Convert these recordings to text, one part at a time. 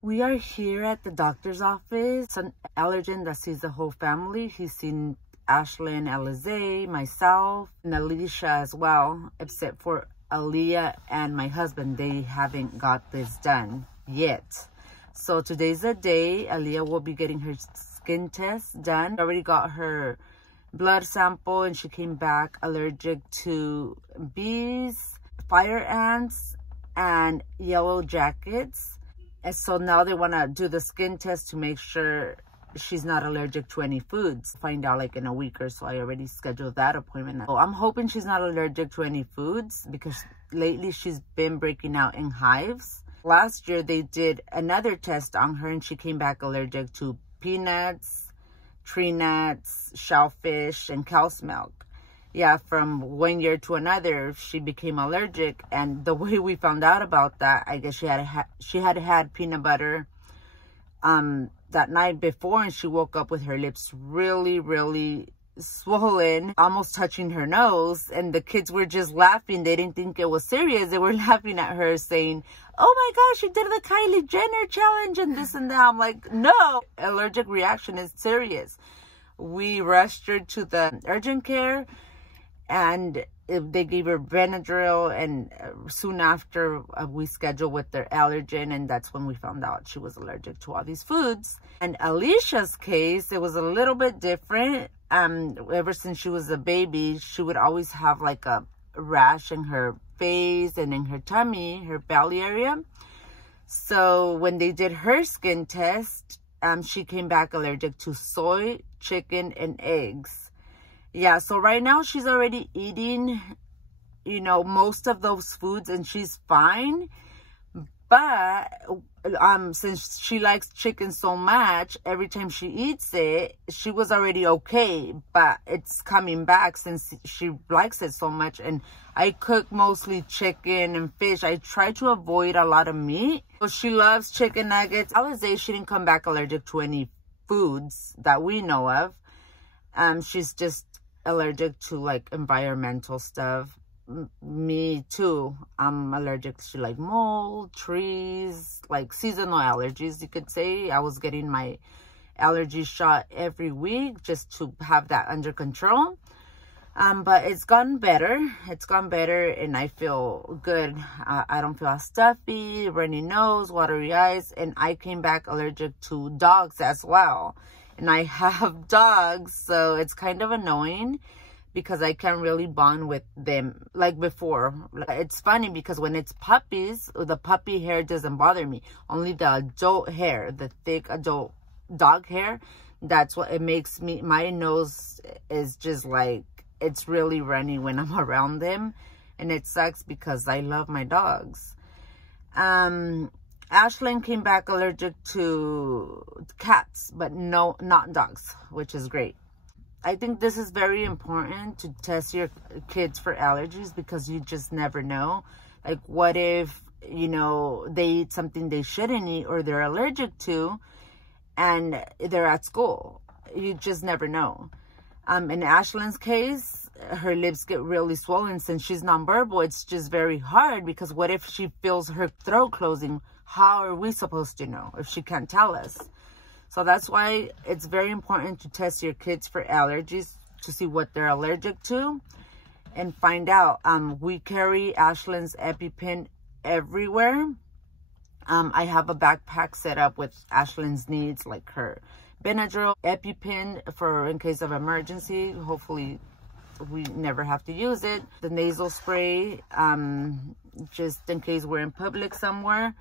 We are here at the doctor's office. It's an allergen that sees the whole family. He's seen Ashlyn, Alize, myself, and Alicia as well, except for Aliyah and my husband. They haven't got this done yet. So today's the day. Aliyah will be getting her skin test done. Already got her blood sample and she came back allergic to bees, fire ants, and yellow jackets. And so now they want to do the skin test to make sure she's not allergic to any foods. Find out like in a week or so. I already scheduled that appointment. So I'm hoping she's not allergic to any foods because lately she's been breaking out in hives. Last year they did another test on her and she came back allergic to peanuts, tree nuts, shellfish, and cow's milk. Yeah, from one year to another, she became allergic. And the way we found out about that, I guess she had had peanut butter that night before, and she woke up with her lips really, really swollen, almost touching her nose. And the kids were just laughing. They didn't think it was serious. They were laughing at her saying, "Oh my gosh, she did the Kylie Jenner challenge and this and that." I'm like, no, allergic reaction is serious. We rushed her to the urgent care. And they gave her Benadryl, and soon after we scheduled with their allergen, and that's when we found out she was allergic to all these foods. And Alicia's case, it was a little bit different. Ever since she was a baby, she would always have like a rash in her face and in her tummy, her belly area. So when they did her skin test, she came back allergic to soy, chicken, and eggs. Yeah, so right now she's already eating, you know, most of those foods and she's fine. But since she likes chicken so much, every time she eats it, she was already okay. But it's coming back since she likes it so much. And I cook mostly chicken and fish. I try to avoid a lot of meat. So she loves chicken nuggets. Alize, she didn't come back allergic to any foods that we know of. She's just allergic to like environmental stuff. Me too. I'm allergic to like mold, trees, like seasonal allergies, you could say. I was getting my allergy shot every week just to have that under control. But it's gotten better. It's gone better and I feel good. I don't feel stuffy, runny nose, watery eyes, and I came back allergic to dogs as well. And I have dogs, so it's kind of annoying because I can't really bond with them like before. It's funny because when it's puppies, the puppy hair doesn't bother me. Only the adult hair, the thick adult dog hair, that's what it makes me, my nose is just like, it's really runny when I'm around them. And it sucks because I love my dogs. Ashlyn came back allergic to cats, but no, not dogs, which is great. I think this is very important to test your kids for allergies because you just never know. Like, what if, you know, they eat something they shouldn't eat or they're allergic to and they're at school? You just never know. In Ashlyn's case, her lips get really swollen. Since she's nonverbal, it's just very hard because what if she feels her throat closing? How are we supposed to know if she can't tell us? So that's why it's very important to test your kids for allergies to see what they're allergic to and find out. We carry Ashlyn's EpiPen everywhere. I have a backpack set up with Ashlyn's needs, like her Benadryl, EpiPen for in case of emergency. Hopefully we never have to use it. The nasal spray, just in case we're in public somewhere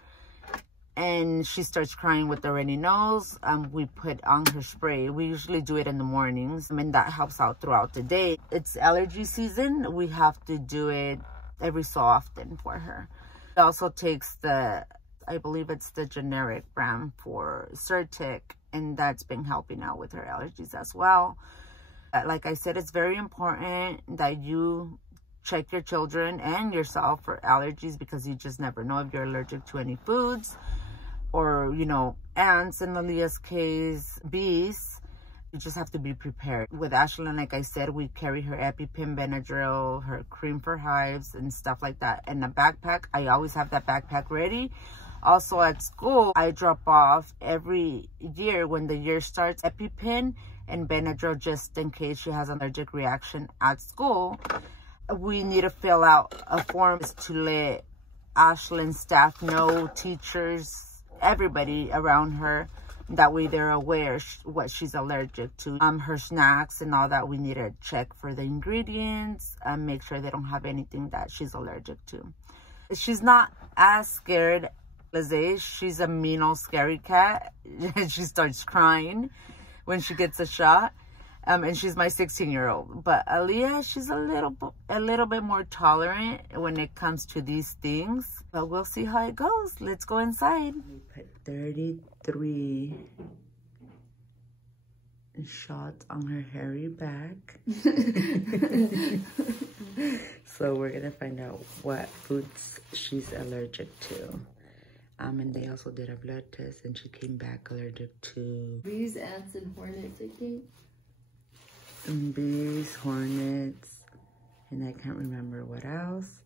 and she starts crying with the runny nose, we put on her spray. We usually do it in the mornings, and that helps out throughout the day. It's allergy season. We have to do it every so often for her. It also takes the, I believe it's the generic brand for Certic, and that's been helping out with her allergies as well. Like I said, it's very important that you check your children and yourself for allergies because you just never know if you're allergic to any foods or, you know, ants in Aliyah's case, bees. You just have to be prepared. With Ashlyn, like I said, we carry her EpiPen, Benadryl, her cream for hives and stuff like that. And a backpack, I always have that backpack ready. Also at school, I drop off every year when the year starts EpiPen and Benadryl just in case she has an allergic reaction at school. We need to fill out a form to let Ashlyn's staff know, teachers, everybody around her. That way they're aware what she's allergic to. Her snacks and all that, we need to check for the ingredients and make sure they don't have anything that she's allergic to. She's not as scared as Lizzie. She's a mean old scary cat. She starts crying when she gets a shot. And she's my 16-year-old. But Aliyah, she's a little bit more tolerant when it comes to these things. But we'll see how it goes. Let's go inside. We put 33 shots on her hairy back. So we're gonna find out what foods she's allergic to. And they also did a blood test and she came back allergic to bees, ants, and hornets, I think. Some bees, hornets, and I can't remember what else.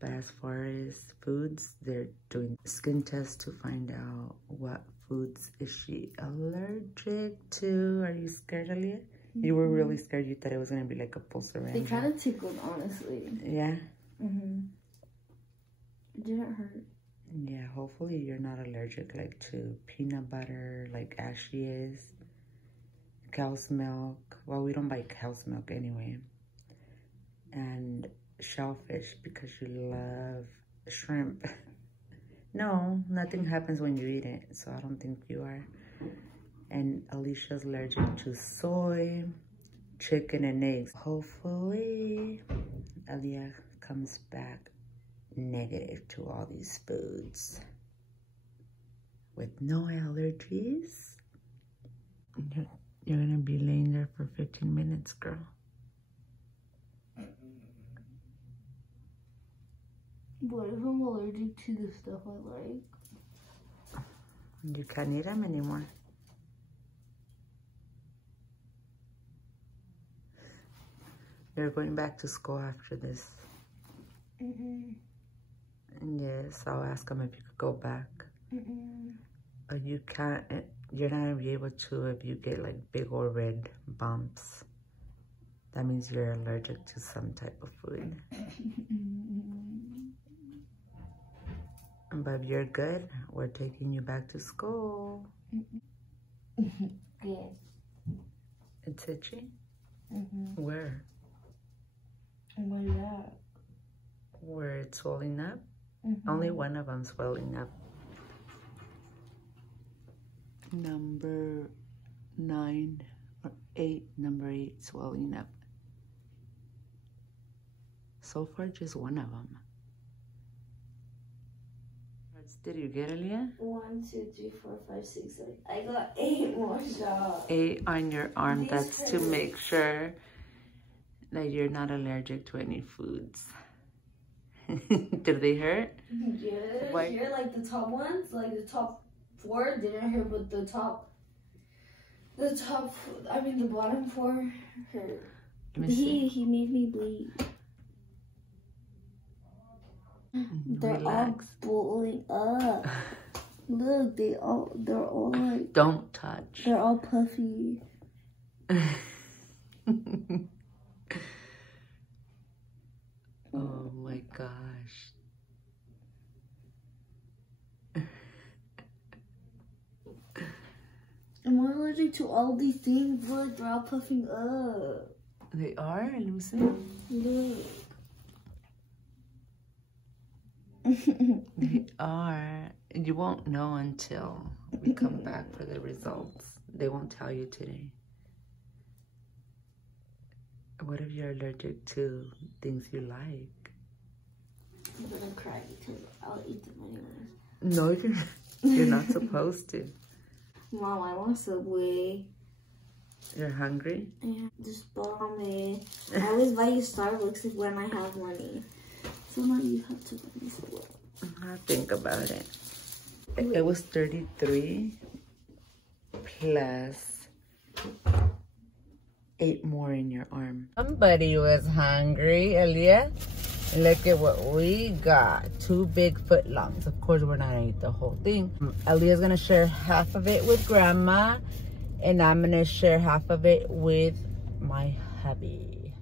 But as far as foods, they're doing skin tests to find out what foods is she allergic to. Are you scared, Aliyah? You were really scared. You thought it was going to be like a full syringe. They kind of tickled, honestly. Yeah? It didn't hurt. Yeah, hopefully you're not allergic like to peanut butter like Ashy is. Cow's milk. Well, we don't buy cow's milk anyway. And shellfish because you love shrimp. No, nothing happens when you eat it, so I don't think you are. And Alicia's allergic to soy, chicken, and eggs. Hopefully Aliyah comes back negative to all these foods with no allergies. You're gonna be laying there for 15 minutes, girl. What if I'm allergic to the stuff I like? You can't eat them anymore. You're going back to school after this. Yes, I'll ask them if you could go back. You can't. You're not gonna be able to if you get like big or red bumps. That means you're allergic to some type of food. But if you're good, we're taking you back to school. Yes. It's itchy? Where? Where's that? Where it's swelling up? Only one of them swelling up. Number 9 or 8, number 8 swelling up. So far, just one of them. What did you get, Aliyah? 1, 2, 3, 4, 5, 6, 7. I got 8 more shots. 8 on your arm. That's to make sure that you're not allergic to any foods. Did they hurt? Yeah. Why? Here, like the top ones, like the top 4 didn't hurt, but the bottom 4 hurt. He made me bleed. They're Relax. all bulling up. Look, they're all like. Don't touch. They're all puffy. Oh my gosh. I'm allergic to all these things. Look, they're all puffing up. They are, Lucy? Look. They are. You won't know until we come back for the results. They won't tell you today. What if you're allergic to things you like? I'm gonna cry because I'll eat them anyways. No, you're not supposed to. Mom, I want Subway. You're hungry? Yeah, just bomb it. I always buy you Starbucks when I have money. So now you have to buy me Subway. I'll think about it. It was 33 plus 8 more in your arm. Somebody was hungry, Aliyah. And look at what we got. 2 big footlongs. Of course, we're not gonna eat the whole thing. Aliyah's gonna share half of it with grandma, and I'm gonna share half of it with my hubby.